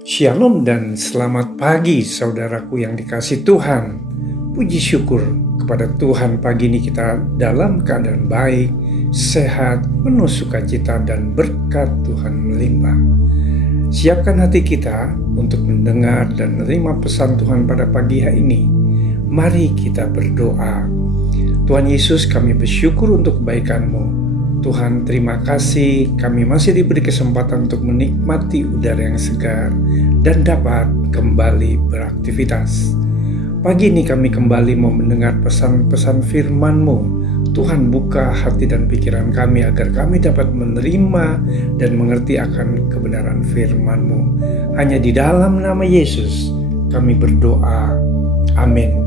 Shalom dan selamat pagi saudaraku yang dikasihi Tuhan. Puji syukur kepada Tuhan, pagi ini kita dalam keadaan baik, sehat, penuh sukacita dan berkat Tuhan melimpah. Siapkan hati kita untuk mendengar dan menerima pesan Tuhan pada pagi hari ini. Mari kita berdoa. Tuhan Yesus, kami bersyukur untuk kebaikan-Mu. Tuhan, terima kasih kami masih diberi kesempatan untuk menikmati udara yang segar dan dapat kembali beraktivitas. Pagi ini kami kembali mau mendengar pesan-pesan firman-Mu. Tuhan, buka hati dan pikiran kami agar kami dapat menerima dan mengerti akan kebenaran firman-Mu. Hanya di dalam nama Yesus kami berdoa. Amin.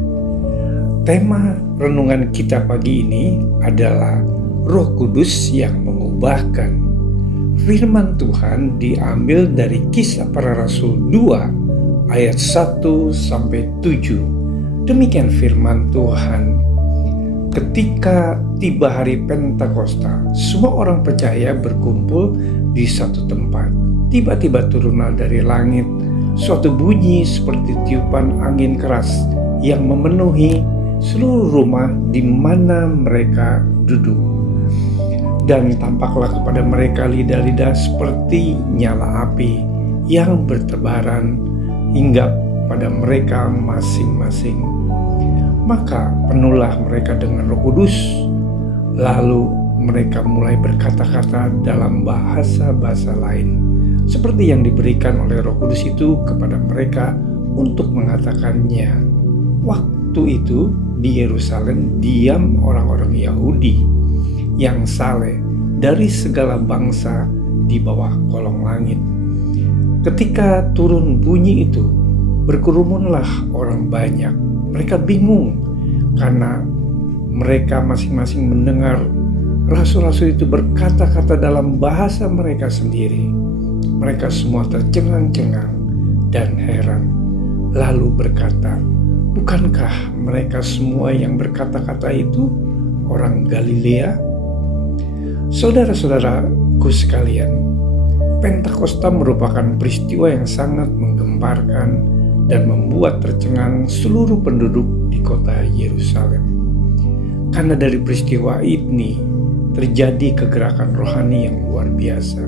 Tema renungan kita pagi ini adalah Roh Kudus yang mengubahkan. Firman Tuhan diambil dari Kisah Para Rasul 2 ayat 1-7. Demikian firman Tuhan. Ketika tiba hari Pentakosta, semua orang percaya berkumpul di satu tempat. Tiba-tiba turunlah dari langit suatu bunyi seperti tiupan angin keras yang memenuhi seluruh rumah di mana mereka duduk. Dan tampaklah kepada mereka lidah-lidah seperti nyala api yang bertebaran hingga pada mereka masing-masing. Maka penuhlah mereka dengan Roh Kudus. Lalu mereka mulai berkata-kata dalam bahasa-bahasa lain, seperti yang diberikan oleh Roh Kudus itu kepada mereka untuk mengatakannya. Waktu itu di Yerusalem diam orang-orang Yahudi yang saleh dari segala bangsa di bawah kolong langit. Ketika turun bunyi itu, berkerumunlah orang banyak. Mereka bingung karena mereka masing-masing mendengar rasul-rasul itu berkata-kata dalam bahasa mereka sendiri. Mereka semua tercengang-cengang dan heran, lalu berkata, "Bukankah mereka semua yang berkata-kata itu orang Galilea?" Saudara-saudaraku sekalian, Pentakosta merupakan peristiwa yang sangat menggemparkan dan membuat tercengang seluruh penduduk di kota Yerusalem. Karena dari peristiwa ini terjadi kegerakan rohani yang luar biasa.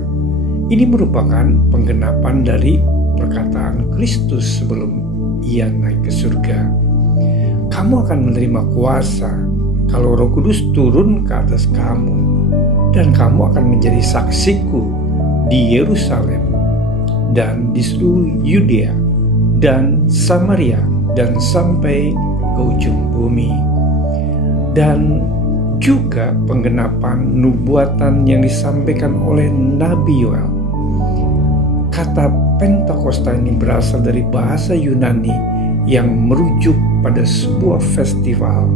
Ini merupakan penggenapan dari perkataan Kristus sebelum Ia naik ke surga. Kamu akan menerima kuasa kalau Roh Kudus turun ke atas kamu, dan kamu akan menjadi saksiku di Yerusalem dan di seluruh Yudea dan Samaria dan sampai ke ujung bumi. Dan juga penggenapan nubuatan yang disampaikan oleh Nabi Yoel. Kata Pentakosta ini berasal dari bahasa Yunani yang merujuk pada sebuah festival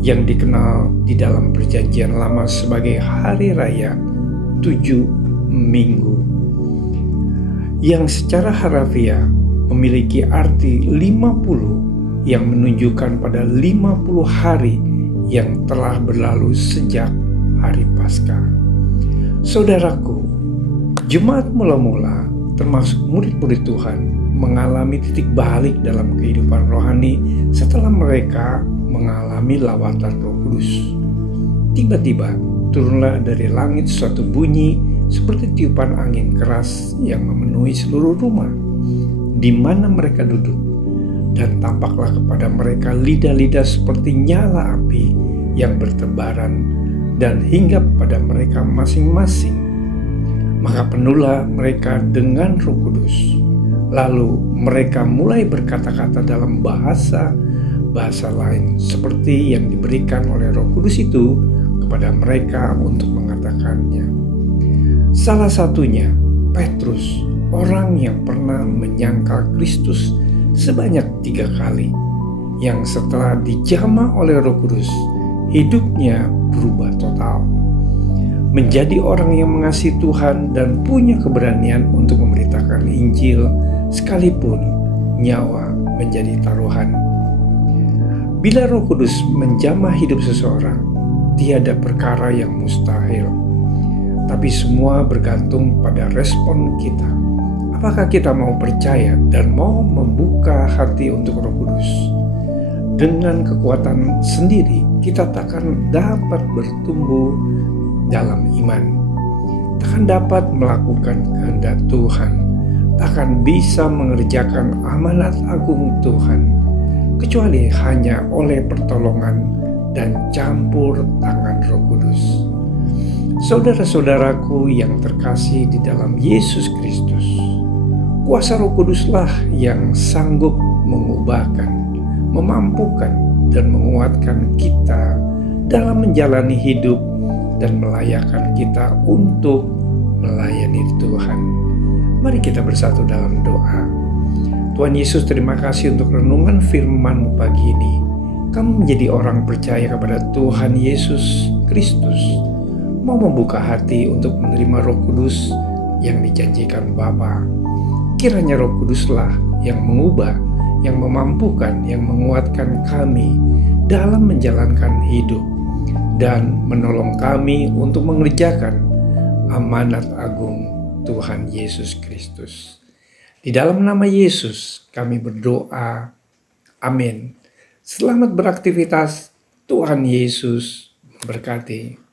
yang dikenal di dalam Perjanjian Lama sebagai Hari Raya 7 Minggu, yang secara harafiah memiliki arti 50 yang menunjukkan pada 50 hari yang telah berlalu sejak hari Paskah. Saudaraku, jemaat mula-mula termasuk murid-murid Tuhan mengalami titik balik dalam kehidupan rohani setelah mereka mengalami lawatan Roh Kudus. Tiba-tiba turunlah dari langit suatu bunyi seperti tiupan angin keras yang memenuhi seluruh rumah di mana mereka duduk, dan tampaklah kepada mereka lidah-lidah seperti nyala api yang bertebaran dan hingga pada mereka masing-masing. Maka penuhlah mereka dengan Roh Kudus. Lalu mereka mulai berkata-kata dalam bahasa lain seperti yang diberikan oleh Roh Kudus itu kepada mereka untuk mengatakannya. Salah satunya Petrus, orang yang pernah menyangkal Kristus sebanyak 3 kali, yang setelah dijamah oleh Roh Kudus, hidupnya berubah total. Menjadi orang yang mengasihi Tuhan dan punya keberanian untuk memberitakan Injil sekalipun nyawa menjadi taruhan. Bila Roh Kudus menjamah hidup seseorang, tiada perkara yang mustahil. Tapi semua bergantung pada respon kita. Apakah kita mau percaya dan mau membuka hati untuk Roh Kudus? Dengan kekuatan sendiri, kita takkan dapat bertumbuh dalam iman, takkan dapat melakukan kehendak Tuhan, takkan bisa mengerjakan amanat agung Tuhan, kecuali hanya oleh pertolongan dan campur tangan Roh Kudus. Saudara-saudaraku yang terkasih di dalam Yesus Kristus, kuasa Roh Kuduslah yang sanggup mengubahkan, memampukan, dan menguatkan kita dalam menjalani hidup dan melayakkan kita untuk melayani Tuhan. Mari kita bersatu dalam doa. Tuhan Yesus, terima kasih untuk renungan firman-Mu pagi ini. Kami menjadi orang percaya kepada Tuhan Yesus Kristus, mau membuka hati untuk menerima Roh Kudus yang dijanjikan Bapa. Kiranya Roh Kuduslah yang mengubah, yang memampukan, yang menguatkan kami dalam menjalankan hidup dan menolong kami untuk mengerjakan amanat agung Tuhan Yesus Kristus. Di dalam nama Yesus kami berdoa. Amin. Selamat beraktivitas. Tuhan Yesus memberkati.